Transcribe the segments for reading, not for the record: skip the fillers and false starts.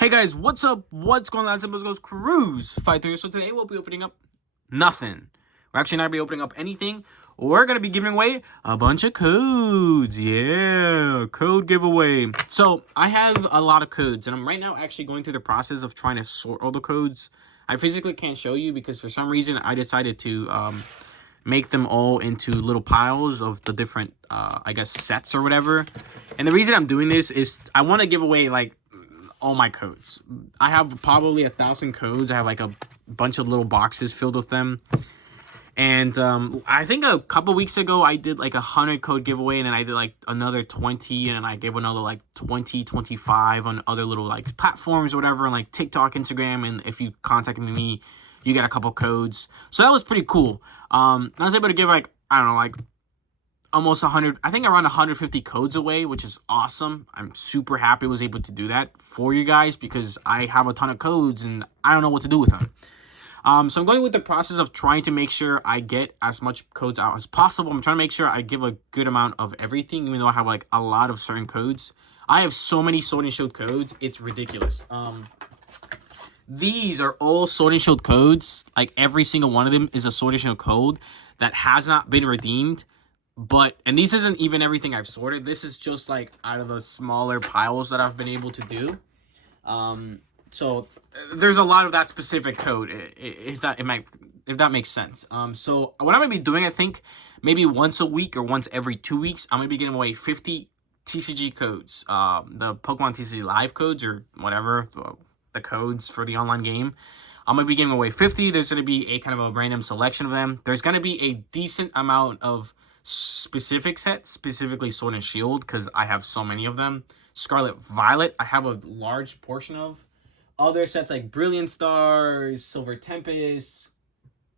Hey guys, what's up? What's going on? Simple Goes Cruise Fight Through. So today we'll be opening up nothing. We're actually not gonna be opening up anything. We're gonna be giving away a bunch of codes. Yeah, code giveaway. So I have a lot of codes, and I'm right now actually going through the process of trying to sort all the codes. I physically can't show you because for some reason I decided to make them all into little piles of the different I guess sets or whatever. And the reason I'm doing this is I want to give away like all my codes. I have probably 1,000 codes. I have like a bunch of little boxes filled with them. And I think a couple weeks ago I did like 100 code giveaway, and then I did like another 20, and then I gave another like 20, 25 on other little like platforms or whatever, and like TikTok, Instagram, and if you contacted me, you get a couple codes. So that was pretty cool. I was able to give like, I don't know, like almost 100, I think around 150 codes away, which is awesome. I'm super happy I was able to do that for you guys because I have a ton of codes and I don't know what to do with them. So I'm going with the process of trying to make sure I get as much codes out as possible. I'm trying to make sure I give a good amount of everything, even though I have like a lot of certain codes. I have so many Sword and Shield codes, it's ridiculous. These are all Sword and Shield codes. Like every single one of them is a Sword and Shield code that has not been redeemed. And this isn't even everything I've sorted. This is just like out of the smaller piles that I've been able to do. So there's a lot of that specific code, if that makes sense. So what I'm gonna be doing, I think maybe once a week or once every 2 weeks, I'm gonna be giving away 50 TCG codes, the Pokemon TCG Live codes or whatever, the codes for the online game. I'm gonna be giving away 50. There's gonna be a kind of a random selection of them. There's gonna be a decent amount of specific sets, specifically Sword and Shield, because I have so many of them. Scarlet Violet, I have a large portion of. Other sets like Brilliant Stars, Silver Tempest,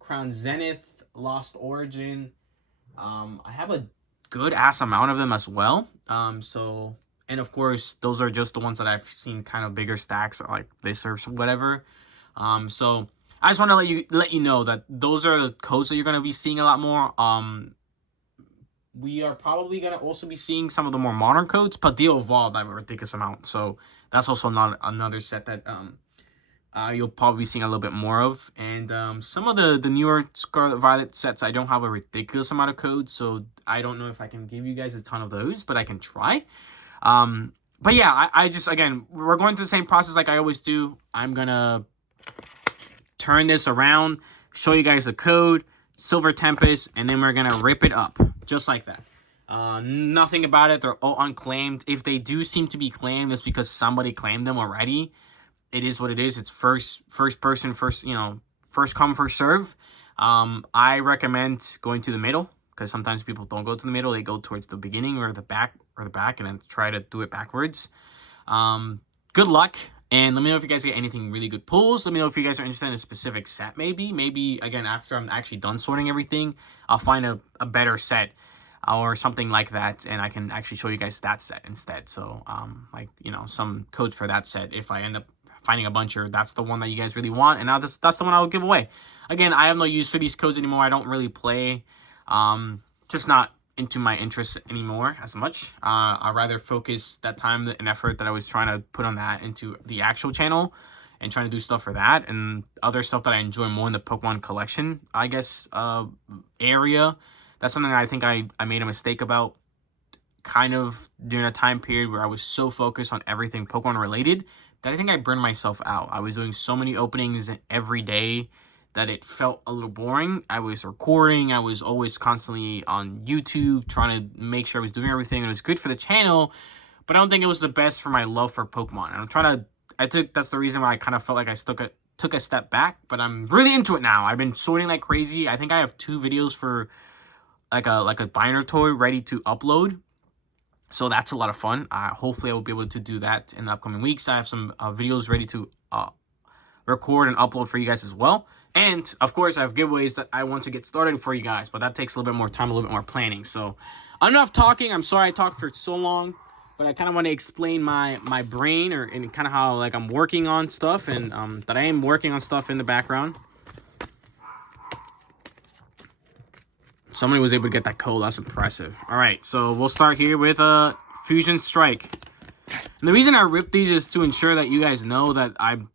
Crown Zenith, Lost Origin. I have a good ass amount of them as well. And of course, those are just the ones that I've seen kind of bigger stacks like this or whatever. So I just want to let you know that those are the codes that you're gonna be seeing a lot more. We are probably going to also be seeing some of the more modern codes, but Dio Evolved I have a ridiculous amount. So that's also not another set that you'll probably be seeing a little bit more of. And some of the newer Scarlet Violet sets, I don't have a ridiculous amount of codes. So I don't know if I can give you guys a ton of those, but I can try. But yeah, I just, again, we're going through the same process like I always do. I'm going to turn this around, show you guys the code, Silver Tempest, and then we're gonna rip it up just like that. Nothing about it. They're all unclaimed. If they do seem to be claimed, it's because somebody claimed them already. It is what it is. It's first person, first come, first serve. I recommend going to the middle because sometimes people don't go to the middle. They go towards the beginning or the back and then try to do it backwards. Good luck. And let me know if you guys get anything really good pulls. Let me know if you guys are interested in a specific set, maybe. Maybe, again, after I'm actually done sorting everything, I'll find a better set or something like that, and I can actually show you guys that set instead. So, some codes for that set. If I end up finding a bunch, or that's the one that you guys really want, and now that's the one I will give away. Again, I have no use for these codes anymore. I don't really play. Just not into my interests anymore as much. I'd rather focus that time and effort that I was trying to put on that into the actual channel and trying to do stuff for that and other stuff that I enjoy more in the Pokemon collection, I guess, area. That's something I think I made a mistake about kind of during a time period where I was so focused on everything Pokemon related that I think I burned myself out. I was doing so many openings every day that it felt a little boring. I was recording. I was always constantly on YouTube trying to make sure I was doing everything. It was good for the channel, but I don't think it was the best for my love for Pokemon. And that's the reason why I kind of felt like I took a step back, but I'm really into it now. I've been sorting like crazy. I think I have 2 videos for like a binder toy ready to upload. So that's a lot of fun. Hopefully I will be able to do that in the upcoming weeks. I have some videos ready to record and upload for you guys as well. And, of course, I have giveaways that I want to get started for you guys, but that takes a little bit more time, a little bit more planning. So, enough talking. I'm sorry I talked for so long, but I kind of want to explain my brain and kind of how, like, I'm working on stuff and that I am working on stuff in the background. Somebody was able to get that code. That's impressive. All right, so we'll start here with Fusion Strike. And the reason I ripped these is to ensure that you guys know that I'm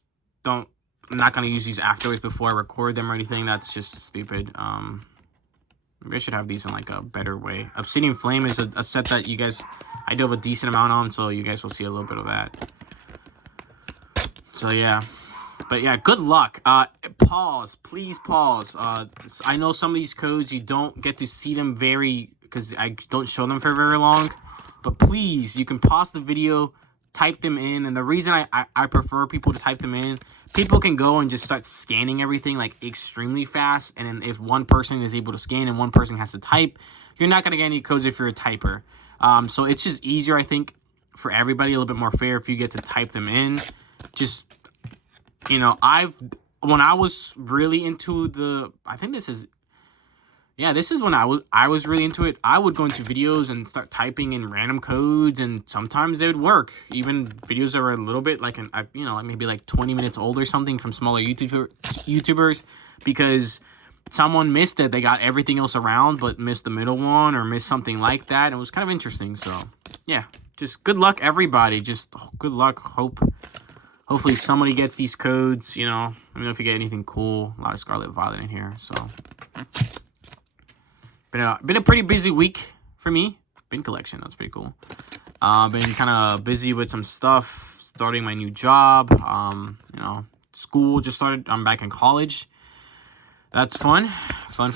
not gonna use these afterwards before I record them or anything. That's just stupid. Maybe I should have these in like a better way. Obsidian Flame is a set that you guys, I do have a decent amount on, so you guys will see a little bit of that. So yeah. But yeah, good luck. Pause. Please pause. I know some of these codes, you don't get to see them because I don't show them for very long. But please, you can pause the video, type them in. And the reason I prefer people to type them in, people can go and just start scanning everything like extremely fast. And then if one person is able to scan and one person has to type, you're not going to get any codes if you're a typer. So it's just easier, I think, for everybody, a little bit more fair if you get to type them in. Just... when I was really into I think this is when I was really into it. I would go into videos and start typing in random codes, and sometimes they would work. Even videos that were a little bit like maybe like 20 minutes old or something from smaller YouTubers, because someone missed it. They got everything else around, but missed the middle one or missed something like that. And it was kind of interesting. So yeah, just good luck, everybody. Just good luck. Hopefully somebody gets these codes, Let me know if you get anything cool. A lot of Scarlet Violet in here, so. Been a pretty busy week for me. Bin collection, that's pretty cool. Been kind of busy with some stuff. Starting my new job. School just started. I'm back in college. That's fun. Fun.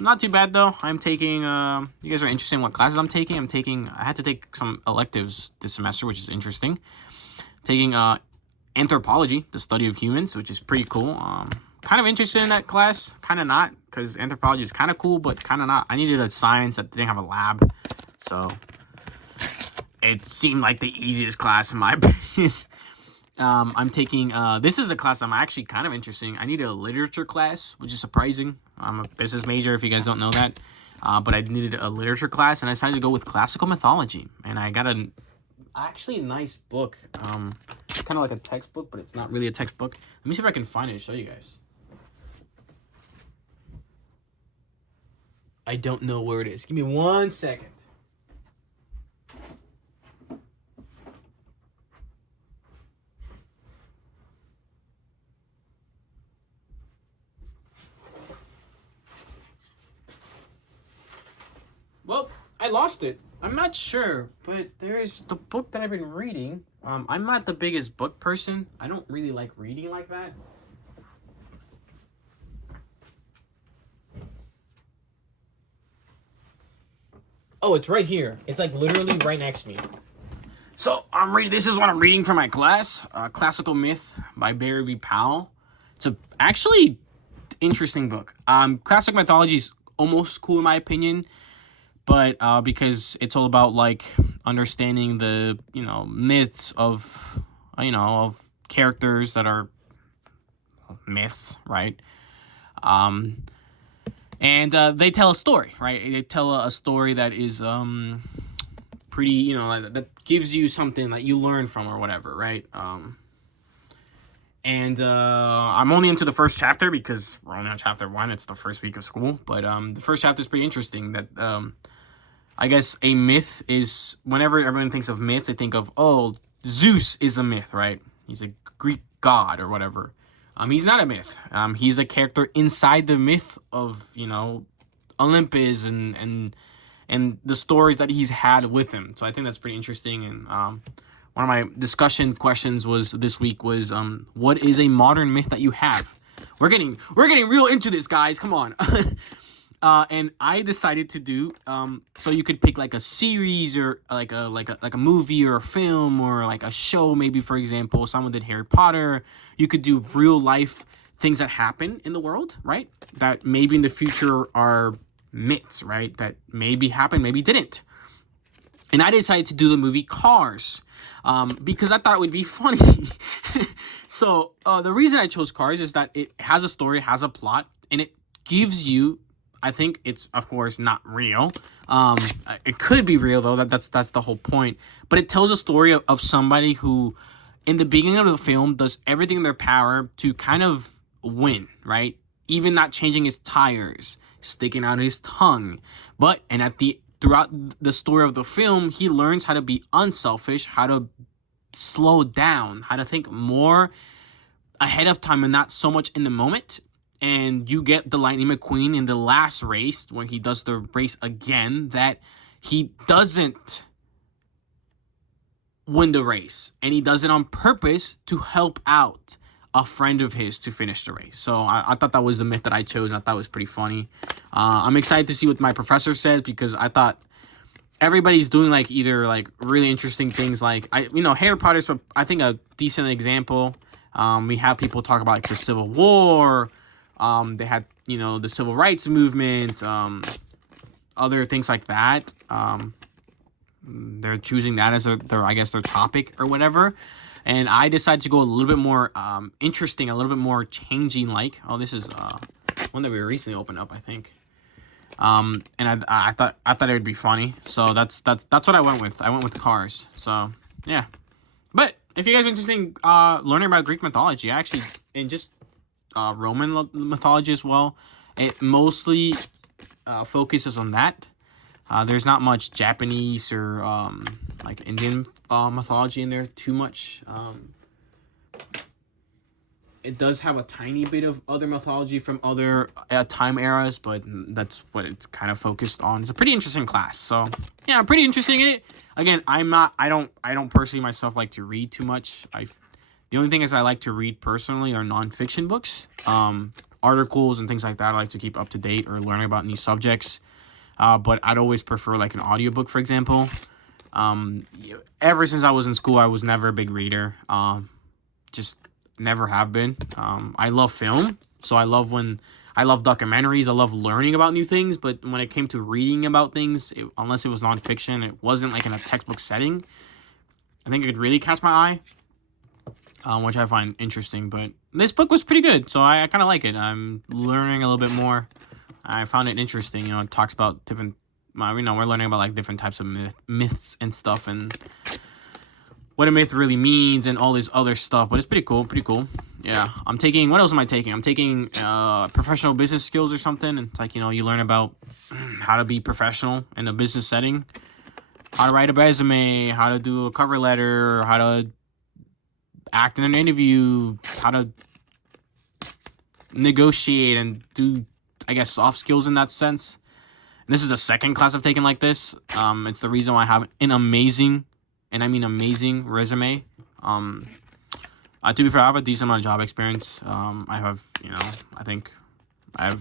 Not too bad, though. I'm taking, you guys are interested in what classes I'm taking. I had to take some electives this semester, which is interesting. Taking anthropology, the study of humans, which is pretty cool. Kind of interested in that class, kind of not, because anthropology is kind of cool, but kind of not. I needed a science that didn't have a lab, so it seemed like the easiest class in my opinion. I'm taking, this is a class I'm actually kind of interested in. I need a literature class, which is surprising. I'm a business major, if you guys don't know that, but I needed a literature class, and I decided to go with classical mythology, and I got actually a nice book. It's kind of like a textbook, but it's not really a textbook. Let me see if I can find it and show you guys. I don't know where it is. Give me 1 second. Well, I lost it. I'm not sure, but there's the book that I've been reading. I'm not the biggest book person. I don't really like reading like that. Oh, it's right here. It's like literally right next to me. So this is what I'm reading for my class. Classical Myth by Barry B. Powell. It's a actually interesting book. Classic mythology is almost cool in my opinion. But because it's all about like understanding the myths of of characters that are myths, right? And they tell a story, right? They tell a story that is pretty that gives you something that you learn from or whatever, right? And I'm only into the first chapter because we're only on chapter 1. It's the first week of school, but the first chapter is pretty interesting. That I guess a myth is, whenever everyone thinks of myths, they think of, Zeus is a myth, right? He's a Greek god or whatever. He's not a myth. He's a character inside the myth of Olympus and the stories that he's had with him. So I think that's pretty interesting. And one of my discussion questions this week was what is a modern myth that you have? We're getting real into this, guys. Come on. And I decided to do so you could pick like a series or like a movie or a film or like a show, maybe, for example. Someone did Harry Potter. You could do real life things that happen in the world, right? That maybe in the future are myths, right? That maybe happened, maybe didn't. And I decided to do the movie Cars because I thought it would be funny. So the reason I chose Cars is that it has a story, it has a plot, and it gives you, I think it's, of course, not real. It could be real, though. That's the whole point. But it tells a story of somebody who, in the beginning of the film, does everything in their power to kind of win, right? Even not changing his tires, sticking out his tongue. And at the throughout the story of the film, he learns how to be unselfish, how to slow down, how to think more ahead of time and not so much in the moment. And you get the Lightning McQueen in the last race when he does the race again, that he doesn't win the race, and he does it on purpose to help out a friend of his to finish the race. So I thought that was the myth that I chose, and I thought it was pretty funny. I'm excited to see what my professor says, because I thought everybody's doing like either like really interesting things, like Harry Potter's I think a decent example. We have people talk about like the Civil War. They had the Civil Rights Movement, other things like that. They're choosing that as their topic or whatever. And I decided to go a little bit more interesting, a little bit more changing. Like, oh, this is one that we recently opened up, I think. And I thought it would be funny, so that's what I went with. I went with cars. So yeah. But if you guys are interested in learning about Greek mythology, actually, and just Roman mythology as well, it mostly focuses on that. There's not much Japanese or like Indian mythology in there too much. It does have a tiny bit of other mythology from other time eras, but that's what it's kind of focused on. It's a pretty interesting class. So yeah, I'm pretty interested in it. Again, I don't personally myself like to read too much. The only thing is I like to read personally are nonfiction books, articles and things like that. I like to keep up to date or learning about new subjects. But I'd always prefer like an audiobook, for example. Ever since I was in school, I was never a big reader. Just never have been. I love film, so I love documentaries. I love learning about new things. But when it came to reading about things, unless it was nonfiction, it wasn't like in a textbook setting. I think it could really catch my eye, which I find interesting. But this book was pretty good, so I kind of like it. I'm learning a little bit more. I found it interesting. It talks about different. We're learning about like different types of myths and stuff, and what a myth really means, and all this other stuff. But it's pretty cool. Yeah. I'm taking. What else am I taking? I'm taking professional business skills or something. And it's like you learn about how to be professional in a business setting, how to write a resume, how to do a cover letter, how to act in an interview, how to negotiate and do, I guess, soft skills in that sense. And this is the second class I've taken like this. It's the reason why I have an amazing, and I mean amazing, resume. To be fair, I have a decent amount of job experience. I have, I think I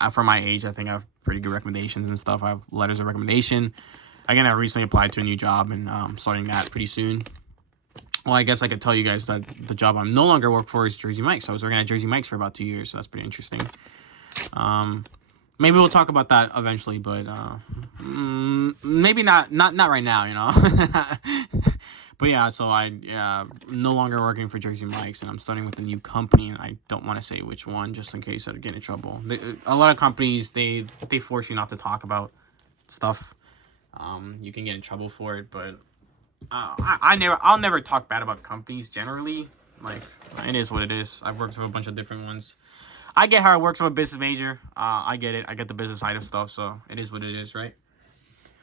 have, for my age, I think I have pretty good recommendations and stuff. I have letters of recommendation. Again, I recently applied to a new job, and I'm starting that pretty soon. Well, I guess I could tell you guys that the job I'm no longer work for is Jersey Mike's. So I was working at Jersey Mike's for about 2 years, so that's pretty interesting. Maybe we'll talk about that eventually, but maybe not right now, But yeah, so I no longer working for Jersey Mike's, and I'm starting with a new company, and I don't want to say which one just in case I'd get in trouble. A lot of companies, they force you not to talk about stuff. You can get in trouble for it, but I'll never talk bad about companies generally. Like, it is what it is. I've worked with a bunch of different ones. I get how it works. I'm a business major. I get it. I get the business side of stuff, so it is what it is, right?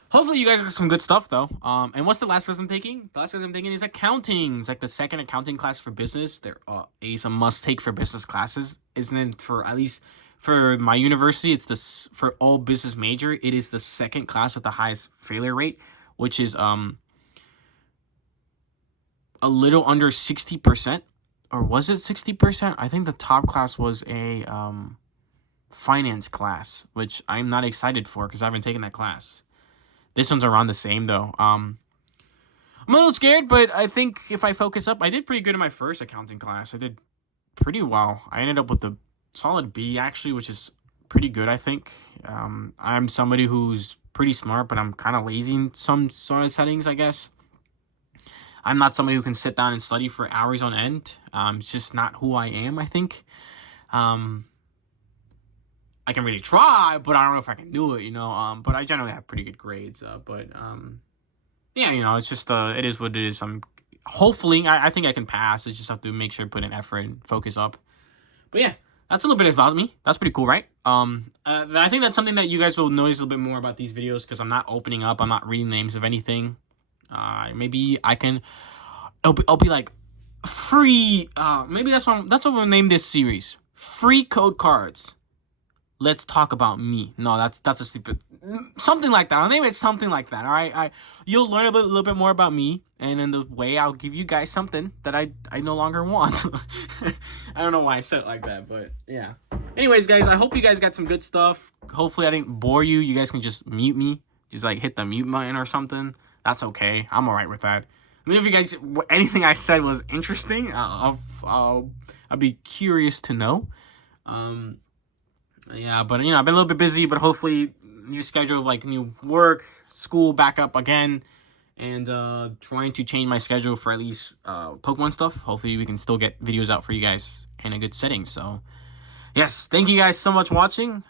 Hopefully you guys get some good stuff, though. And what's the last class I'm taking? The last class I'm taking is accounting. It's like the second accounting class for business. It's a must-take for business classes. Isn't it? For at least for my university, it's for all business major, it is the second class with the highest failure rate, which is a little under 60%. Or was it 60%? I think the top class was a finance class, which I'm not excited for because I haven't taken that class. This one's around the same, though. I'm a little scared, but I think if I focus up, I did pretty good in my first accounting class. I did pretty well. I ended up with a solid B, actually, which is pretty good, I think. I'm somebody who's pretty smart, but I'm kind of lazy in some sort of settings, I guess. I'm not somebody who can sit down and study for hours on end. It's just not who I am, I think. I can really try, but I don't know if I can do it, But I generally have pretty good grades. Yeah, it's just, it is what it is. Hopefully, I think I can pass. I just have to make sure to put in effort and focus up. But yeah, that's a little bit about me. That's pretty cool, right? I think that's something that you guys will notice a little bit more about these videos because I'm not opening up. I'm not reading names of anything. Maybe I can. I'll be like free. Maybe that's what we'll name this series. Free code cards. Let's talk about me. No, that's a stupid something like that. I'll name it something like that. All right, you'll learn a little bit more about me, and in the way I'll give you guys something that I no longer want. I don't know why I said it like that, but yeah. Anyways, guys, I hope you guys got some good stuff. Hopefully, I didn't bore you. You guys can just mute me, just like hit the mute button or something. That's okay. I'm alright with that. I mean, if you guys anything I said was interesting, I'll be curious to know. Yeah, but I've been a little bit busy, but hopefully new schedule of like new work, school back up again, and trying to change my schedule for at least Pokemon stuff. Hopefully we can still get videos out for you guys in a good setting. So yes, thank you guys so much for watching.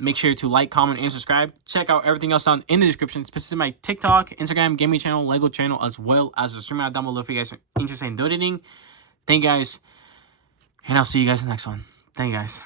Make sure to like, comment, and subscribe. Check out everything else down in the description, specifically my TikTok, Instagram, gaming channel, Lego channel, as well as the stream out down below if you guys are interested in donating. Thank you guys, and I'll see you guys in the next one. Thank you guys.